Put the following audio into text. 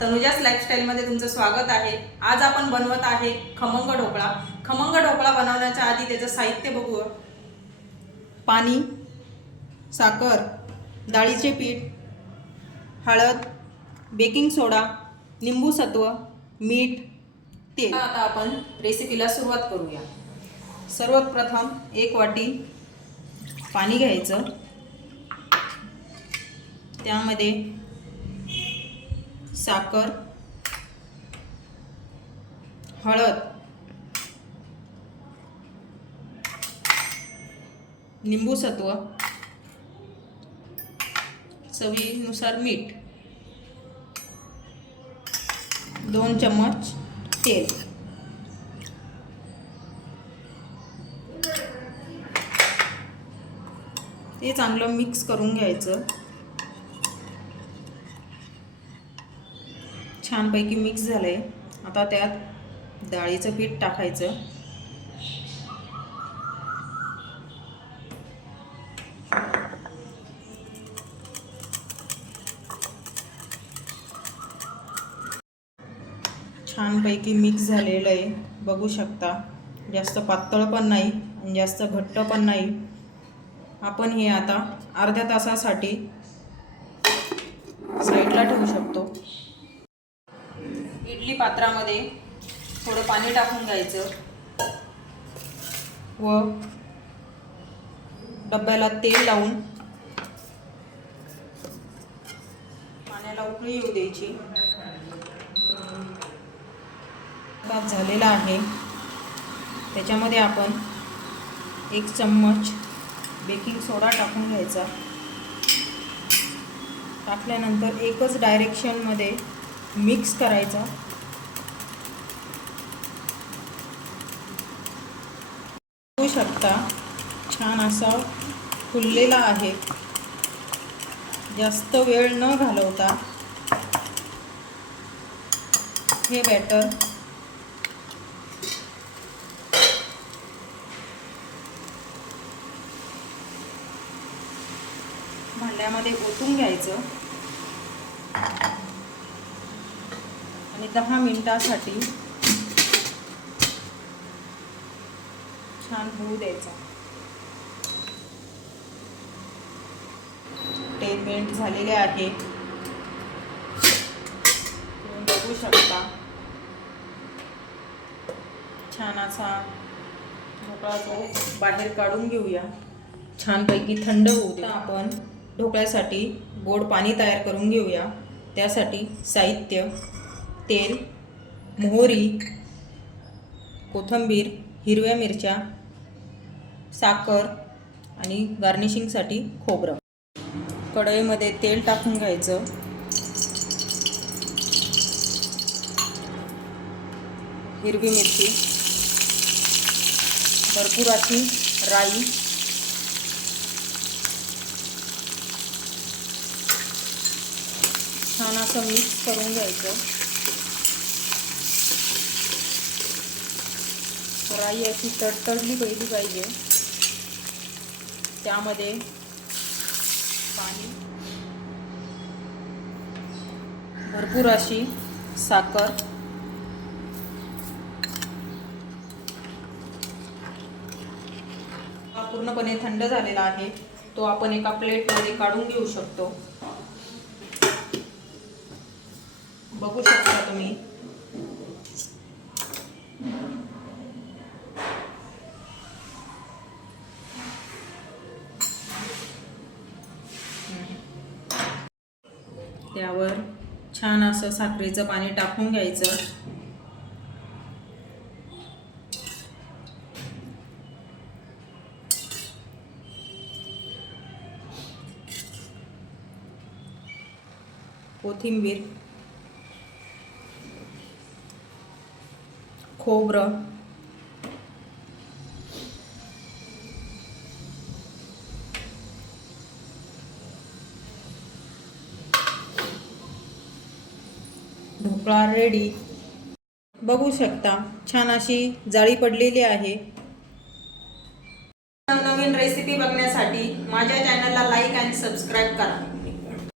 तनुजास लाईफस्टाईलमध्ये तुमचं स्वागत आहे। आज आपण बनवत आहे खमंग ढोकळा। खमंग ढोकळा बनवण्याच्या आधी त्याचं साहित्य बघू। पाणी, साखर, डाळीचे पीठ, हळद, बेकिंग सोडा, लिंबू सत्व, मीठ, तेल। आता आपण रेसिपीला सुरुवात करूया। सर्वात प्रथम 1 वाटी पाणी घ्यायचं, त्यामध्ये साखर, हळद, लिंबू सत्व, चवीनुसार मीठ, 2 चम्मच तेल। ते चांगलं मिक्स करून घ्यायचं। छानपैकी मिक्स झालंय। आता त्यात डाळीचं पीठ टाकायचं, छानपैकी मिक्स झालेलं आहे, बघू शकता। जास्त पातळ पण नाही आणि जास्त घट्ट पण नाही। आपण हे आता अर्ध्या तासासाठी साईडला ठेवू शकतो। इडली पात्रामध्ये थोडं पाणी टाकून घ्यायचं व डब्याला तेल लावून पाण्याला उकळी येऊ द्यायची। भात झालेला आहे, त्याच्यामध्ये आपण 1 चम्मच बेकिंग सोडा टाकून घ्यायचा। टाकल्यानंतर एकच डायरेक्शनमध्ये मिक्स करायचा। बघू शकता छान असा फुललेला आहे। जास्त वेळ न घालवता हे बॅटर भांड्यामध्ये ओतून घ्यायचं आणि 10 मिनिटांसाठी छान होऊ द्यायचा। तेल मेल्ट झालेले आहे, तुम्ही बघू शकता। छान असा ढोकळा तो बाहेर काढून घेऊया, छानपैकी थंड होऊ दे। आपण ढोकळ्यासाठी गोड पाणी तयार करून घेऊया। त्यासाठी साहित्य: तेल, मोहरी, कोथिंबीर, हिरव्या मिरच्या, साखर आणि गार्निशिंगसाठी खोबरं। कढईमध्ये तेल टाकून घ्यायचं, हिरवी मिरची, भरपूर अशी राई, छान असं मिक्स करून घ्यायचं। राई अशी तडतडली पाहिजे। त्यामध्ये पाणी, भरपूर अशी साखर, हा पूर्णपणे थंड झालेला आहे, तो आपण एका प्लेटमध्ये काढून घेऊ शकतो। बघू शकता तुम्ही। त्यावर छान असं साखरेचं पाणी टाकून घ्यायचं। कोथिंबीर, खोबरं, ढोकळा रेडी। बघू शकता छान अशी जाळी पडलेली आहे। नवीन रेसिपी बघण्यासाठी माझ्या चॅनलला लाईक आणि सबस्क्राईब करा।